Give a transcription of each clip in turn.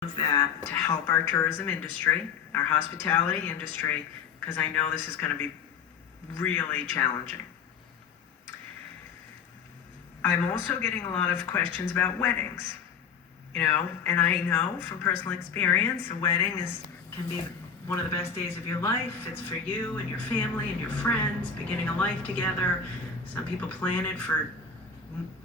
that to help our tourism industry, our hospitality industry, because I know this is going to be really challenging. I'm also getting a lot of questions about weddings, and I know from personal experience, a wedding can be one of the best days of your life. It's for you and your family and your friends, beginning a life together. Some people plan it for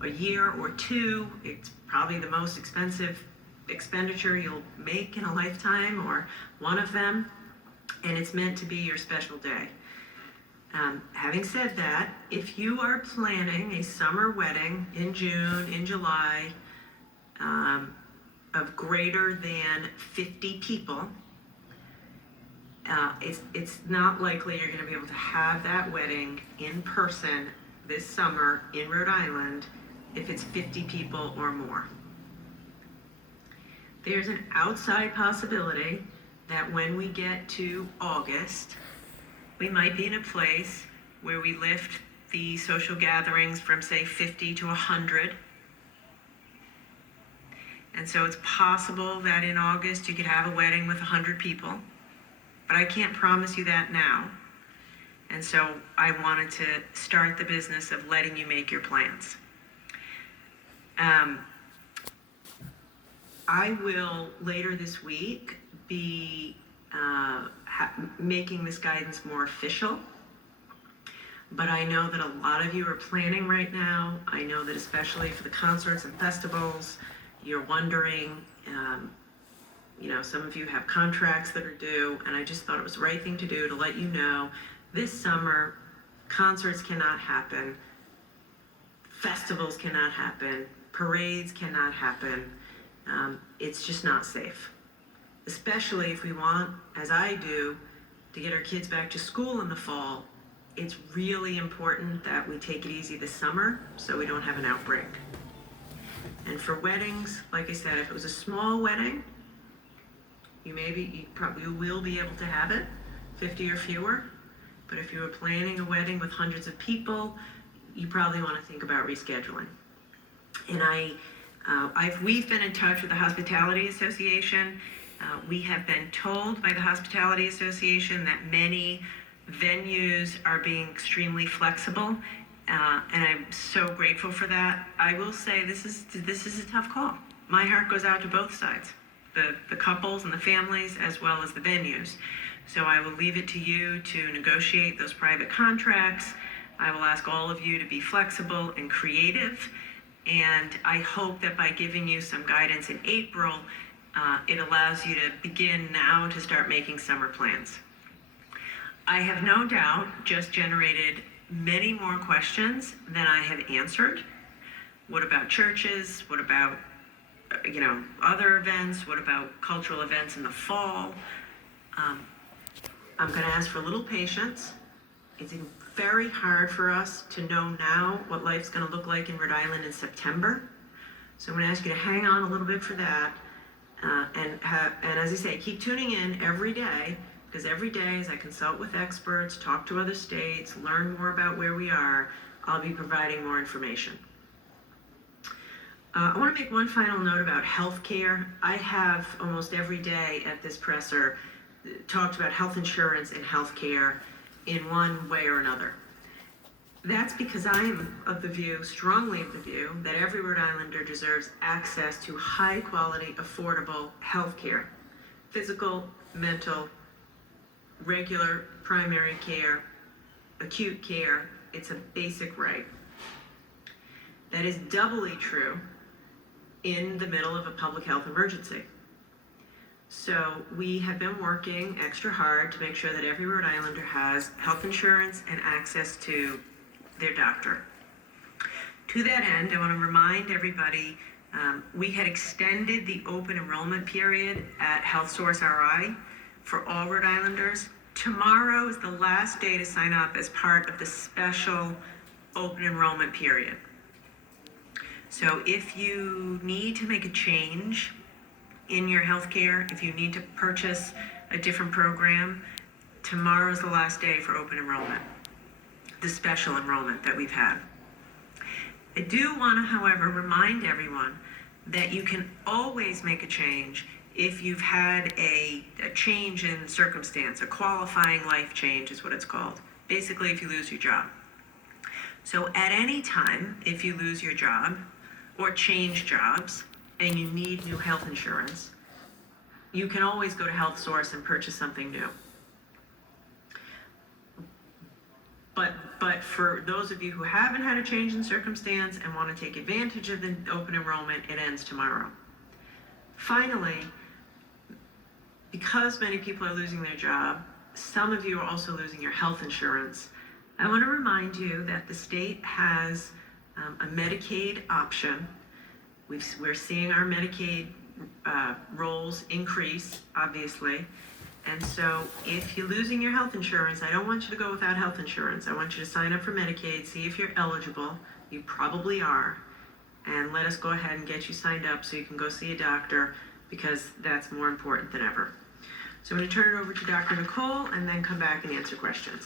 a year or two. It's probably the most expensive expenditure you'll make in a lifetime, or one of them, and it's meant to be your special day. Having said that, if you are planning a summer wedding in June, in July, of greater than 50 people, it's not likely you're going to be able to have that wedding in person this summer in Rhode Island if it's 50 people or more. There's an outside possibility that when we get to August, we might be in a place where we lift the social gatherings from, say, 50 to 100. And so it's possible that in August you could have a wedding with 100 people, but I can't promise you that now. And so I wanted to start the business of letting you make your plans. I will later this week be making this guidance more official, but I know that a lot of you are planning right now. I know that especially for the concerts and festivals, you're wondering, some of you have contracts that are due, and I just thought it was the right thing to do to let you know this summer concerts cannot happen, festivals cannot happen, parades cannot happen. It's just not safe, especially if we want, as I do, to get our kids back to school in the fall. It's really important that we take it easy this summer so we don't have an outbreak. And for weddings, like I said, if it was a small wedding, you probably will be able to have it, 50 or fewer. But if you were planning a wedding with hundreds of people, you probably want to think about rescheduling. And we've been in touch with the Hospitality Association. We have been told by the Hospitality Association that many venues are being extremely flexible, and I'm so grateful for that. I will say this is a tough call. My heart goes out to both sides, the couples and the families, as well as the venues. So I will leave it to you to negotiate those private contracts. I will ask all of you to be flexible and creative. And I hope that by giving you some guidance in April, it allows you to begin now to start making summer plans. I have no doubt just generated many more questions than I have answered. What about churches? What about, other events? What about cultural events in the fall? I'm going to ask for a little patience. It's very hard for us to know now what life's going to look like in Rhode Island in September. So I'm going to ask you to hang on a little bit for that. And as I say, keep tuning in every day, because every day as I consult with experts, talk to other states, learn more about where we are, I'll be providing more information. I want to make one final note about healthcare. I have almost every day at this presser talked about health insurance and healthcare in one way or another. That's because I am strongly of the view, that every Rhode Islander deserves access to high quality, affordable health care. Physical, mental, regular primary care, acute care, it's a basic right. That is doubly true in the middle of a public health emergency. So we have been working extra hard to make sure that every Rhode Islander has health insurance and access to their doctor. To that end, I want to remind everybody, we had extended the open enrollment period at HealthSource RI for all Rhode Islanders. Tomorrow is the last day to sign up as part of the special open enrollment period. So if you need to make a change in your healthcare, if you need to purchase a different program, tomorrow is the last day for open enrollment, the special enrollment that we've had. I do want to, however, remind everyone that you can always make a change if you've had a change in circumstance, a qualifying life change is what it's called. Basically, if you lose your job. So at any time, if you lose your job or change jobs and you need new health insurance, you can always go to HealthSource and purchase something new. But for those of you who haven't had a change in circumstance and want to take advantage of the open enrollment, it ends tomorrow. Finally, because many people are losing their job, some of you are also losing your health insurance. I want to remind you that the state has a Medicaid option. We're seeing our Medicaid rolls increase, obviously. And so if you're losing your health insurance, I don't want you to go without health insurance. I want you to sign up for Medicaid, see if you're eligible. You probably are. And let us go ahead and get you signed up so you can go see a doctor, because that's more important than ever. So I'm going to turn it over to Dr. Nicole and then come back and answer questions.